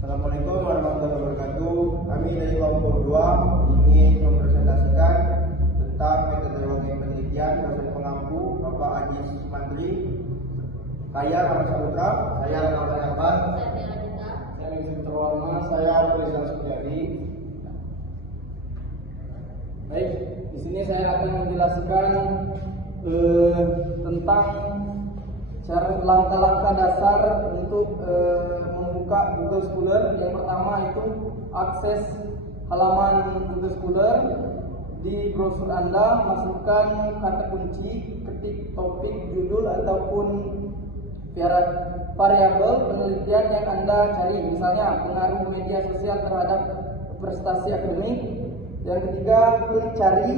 Assalamualaikum warahmatullahi wabarakatuh. Kami dari kelompok 2 ingin mempresentasikan tentang metodologi penelitian dosen pengampu Bapak Ajis Mandri. Saya Rahmat Saputra. Saya Rahmat Yapan. Saya Yusuf Terwarma. Saya Rizal Sudari. Baik, di sini saya akan menjelaskan tentang cara langkah-langkah dasar untuk membuka Google Scholar. Yang pertama itu akses halaman Google Scholar. Di browser Anda masukkan kata kunci, ketik topik, judul ataupun variabel penelitian yang Anda cari. Misalnya pengaruh media sosial terhadap prestasi akademik. Yang ketiga, klik cari,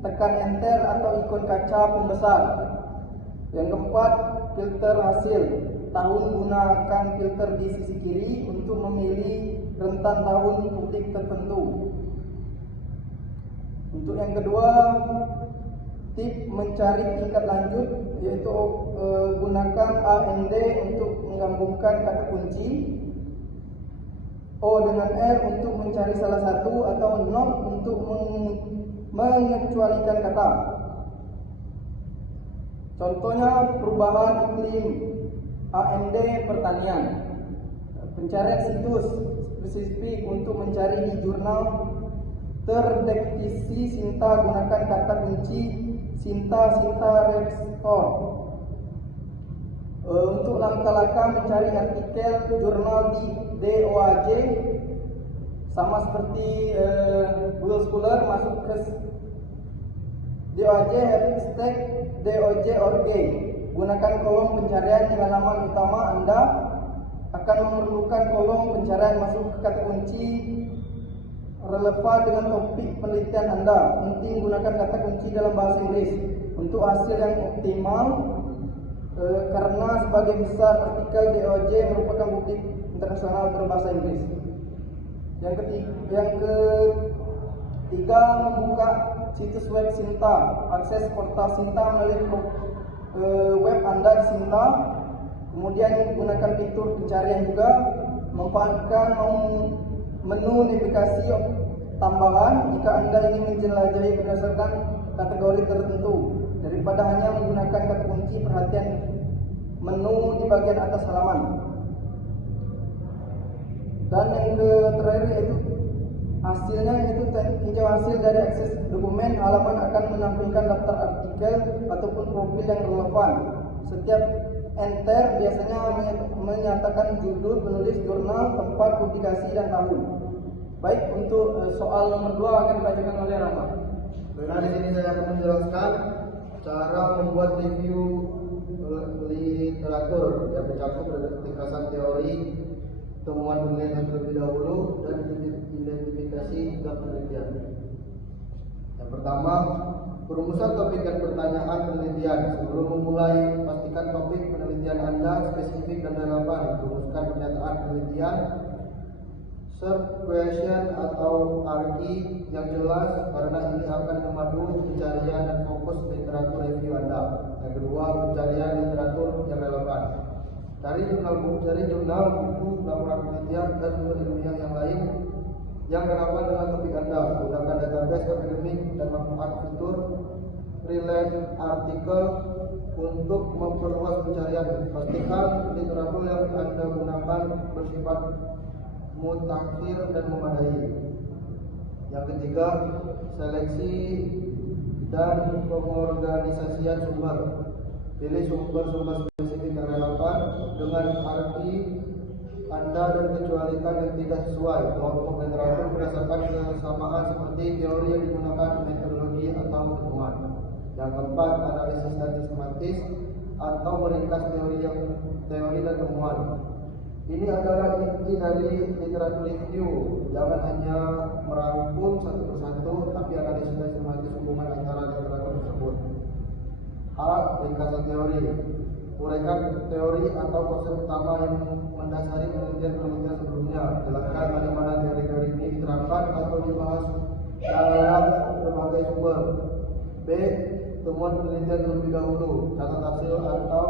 tekan enter atau ikon kaca pembesar. Yang keempat, filter hasil. Tahun gunakan filter di sisi kiri untuk memilih rentan tahun publik tertentu. Untuk yang kedua, tip mencari tingkat lanjut, yaitu gunakan AND untuk menggabungkan kata kunci, O dengan R untuk mencari salah satu, atau not untuk mengecualikan kata. Contohnya perubahan iklim, AND pertanian. Pencarian situs spesifik untuk mencari di jurnal terdeteksi Sinta, gunakan kata kunci Sinta Restore. Untuk langkah-langkah mencari artikel jurnal di DOAJ, sama seperti Google Scholar, masuk ke DOAJ hashtag DOJ.org. Gunakan kolom pencarian di halaman utama. Anda akan memerlukan kolom pencarian, masuk ke kata kunci relevan dengan topik penelitian Anda. Penting gunakan kata kunci dalam bahasa Inggris untuk hasil yang optimal, karena sebagian besar artikel DOJ merupakan bukti internasional berbahasa Inggris. Yang ketiga, membuka situs web Sinta. Akses portal Sinta melalui web Anda di Sinta. Kemudian gunakan fitur pencarian juga. Manfaatkan menu navigasi tambahan jika Anda ingin menjelajahi berdasarkan kategori tertentu, daripada hanya menggunakan kata kunci. Perhatian menu di bagian atas halaman. Dan yang terakhir yaitu hasilnya, yaitu tinjau hasil dari akses dokumen. Halaman akan menampilkan daftar artikel ataupun profil yang relevan. Setiap enter biasanya menyatakan judul penulis, jurnal, tempat publikasi, dan tahun. Baik, untuk soal nomor 2 akan dibacakan oleh Rama. Nah, di sini saya akan menjelaskan cara membuat review literatur yang mencakup ringkasan teori, temuan penelitian terlebih dahulu, dan identifikasi bab penelitian. Yang pertama, perumusan topik dan pertanyaan penelitian. Sebelum memulai, pastikan topik penelitian Anda spesifik dan relevan. Rumuskan pernyataan penelitian, search question atau arti yang jelas, karena ini akan memandu pencarian dan fokus literatur review Anda. Yang kedua, pencarian literatur yang relevan. Cari jurnal, buku, laporan penelitian, dan sumber ilmiah yang lain yang relevan dengan topik Anda. Gunakan database akademik dan manfaat fitur relate artikel untuk memperluas pencarian. Pastikan literatur yang Anda gunakan bersifat mutakhir dan memadai. Yang ketiga, seleksi dan pengorganisasian sumber. Pilih sumber-sumber spesifik yang relevan dengan arti Anda dan kecualikan yang tidak sesuai. Kelompok literatur berdasarkan kesamaan seperti teori yang digunakan, metodologi, atau temuan. Yang keempat, analisis dan sistematis atau meringkas teori dan temuan. Ini adalah inti dari literatur review. Jangan hanya merangkum satu persatu, tapi analisis dan sistematis hubungan antara literatur tersebut. A. Ringkasan teori. Uraikan teori atau konsep utama yang mendasari penelitian sebelumnya. Jelaskan bagaimana teori-teori ini diterapkan atau dibahas dalam berbagai sumber. B. Temuan penelitian terlebih dahulu. Catat hasil atau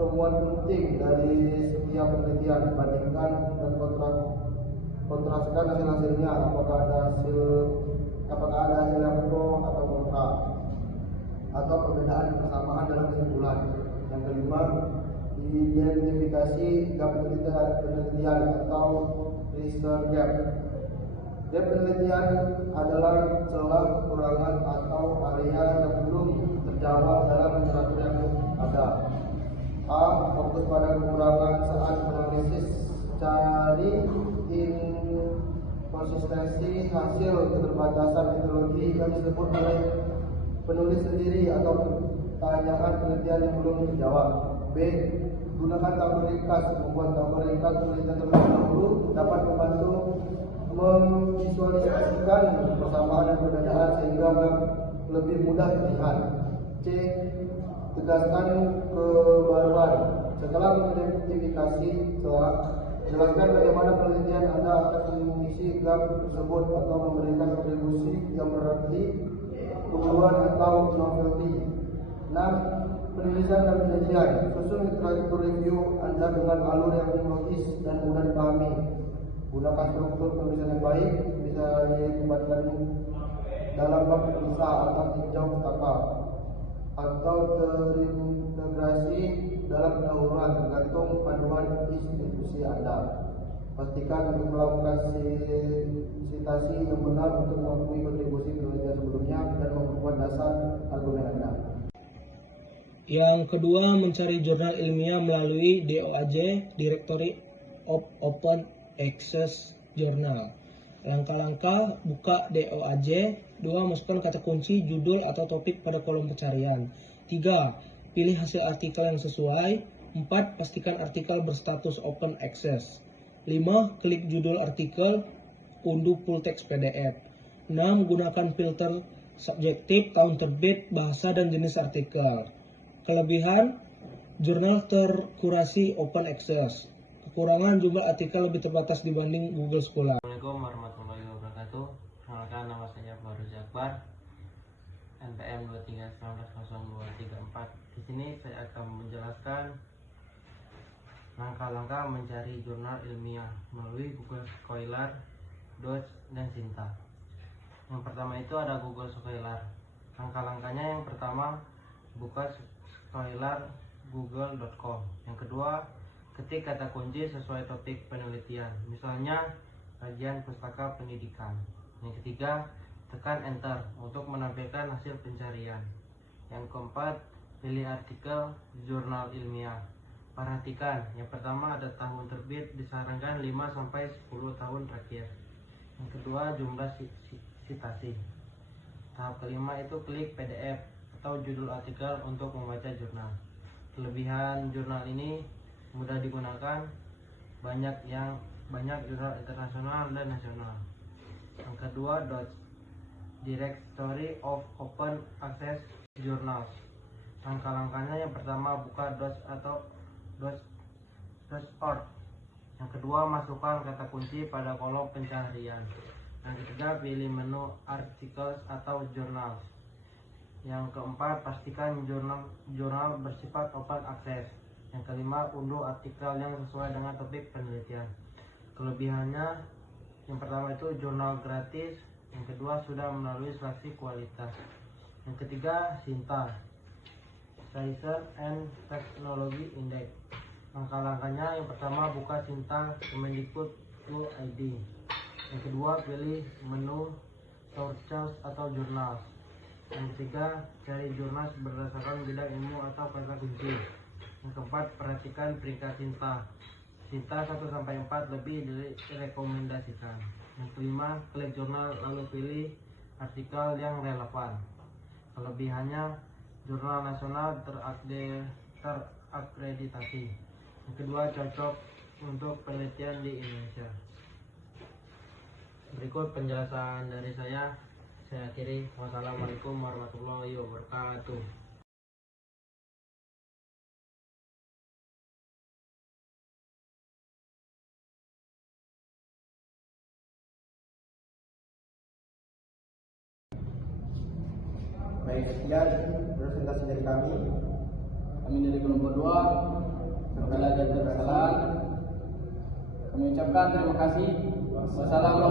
temuan penting dari setiap penelitian. Bandingkan dan kontraskan hasil-hasilnya, apakah ada hasil yang pro atau kontra, atau perbedaan persamaan dalam kesimpulan. Yang kelima, identifikasi gap penelitian atau research gap. Gap penelitian adalah celah kekurangan atau area yang belum terjawab dalam literatur yang ada. A. Fokus pada kekurangan saat menganalisis, cari inkonsistensi hasil keterbatasan metodologi yang disebut oleh penulis sendiri atau pertanyaan penelitian yang belum terjawab. B. Gunakan tabel ringkas. Membuat tabel ringkas penelitian terlebih dahulu dapat membantu memvisualisasikan persamaan dan perbedaan sehingga lebih mudah terlihat. C. Tegaskan kebaruan. Setelah mengidentifikasi celah, jelaskan bagaimana penelitian Anda akan mengisi gap tersebut atau memberikan kontribusi yang berarti kebaruan atau novelty. 6. Penulisan dan penelitian. Susun literatur review Anda dengan alur yang logis dan mudah dipahami. Gunakan struktur penulisan yang baik, bisa dilibatkan dalam bab kisah atau tinjau pustaka, atau terintegrasi dalam pendahuluan tergantung panduan institusi Anda. Pastikan untuk melakukan sitasi yang benar untuk mengakui kontribusi penelitian sebelumnya dan memperkuat dasar argumen Anda. Yang kedua, mencari jurnal ilmiah melalui DOAJ, Directory of Open Access Journal. Langkah-langkah, buka DOAJ. 2. Masukkan kata kunci, judul atau topik pada kolom pencarian. 3. Pilih hasil artikel yang sesuai. 4. Pastikan artikel berstatus open access. 5. Klik judul artikel, unduh full text PDF. 6. Gunakan filter subjektif, tahun terbit, bahasa, dan jenis artikel. Kelebihan, jurnal terkurasi open access. Kekurangan, jumlah artikel lebih terbatas dibanding Google Scholar. Assalamualaikum warahmatullahi wabarakatuh. Perkenalkan, nama saya Faruzi Akbar, NPM 23190234. Di sini saya akan menjelaskan langkah-langkah mencari jurnal ilmiah melalui Google Scholar, Dodge, dan Cinta. Yang pertama itu ada Google Scholar. Langkah-langkahnya, yang pertama, buka Scholar google.com. Yang kedua, ketik kata kunci sesuai topik penelitian, misalnya kajian pustaka pendidikan. Yang ketiga, tekan enter untuk menampilkan hasil pencarian. Yang keempat, pilih artikel jurnal ilmiah. Perhatikan, yang pertama ada tahun terbit, disarankan 5-10 tahun terakhir. Yang kedua, jumlah citasi. Tahap kelima itu klik PDF atau judul artikel untuk membaca jurnal. Kelebihan jurnal ini mudah digunakan, banyak jurnal internasional dan nasional. Yang kedua, Dodge, Directory of Open Access Journals. Langkah-langkahnya, yang pertama, buka Dodge atau Dodge.org. Yang kedua, masukkan kata kunci pada kolom pencarian. Yang ketiga, pilih menu Articles atau Journals. Yang keempat, pastikan jurnal bersifat open access. Yang kelima, unduh artikel yang sesuai dengan topik penelitian. Kelebihannya, yang pertama itu jurnal gratis. Yang kedua, sudah melalui seleksi kualitas. Yang ketiga, Cinta, Science and Technology Index. Langkah-langkahnya, yang pertama, buka Cinta Kemendikbud.id. Yang kedua, pilih menu Sources atau Jurnal. Yang ketiga, cari jurnal berdasarkan bidang ilmu atau kata kunci. Yang keempat, perhatikan peringkat Cinta 1-4 lebih direkomendasikan. Yang kelima, klik jurnal lalu pilih artikel yang relevan. Kelebihannya, jurnal nasional terakreditasi. Yang kedua, cocok untuk penelitian di Indonesia. Berikut penjelasan dari saya akhiri. Wassalamualaikum warahmatullahi wabarakatuh. Baik, sekian presentasi dari kami. Kami dari kelompok 2 segala dan kesalahan kami ucapkan terima kasih Wassalamualaikum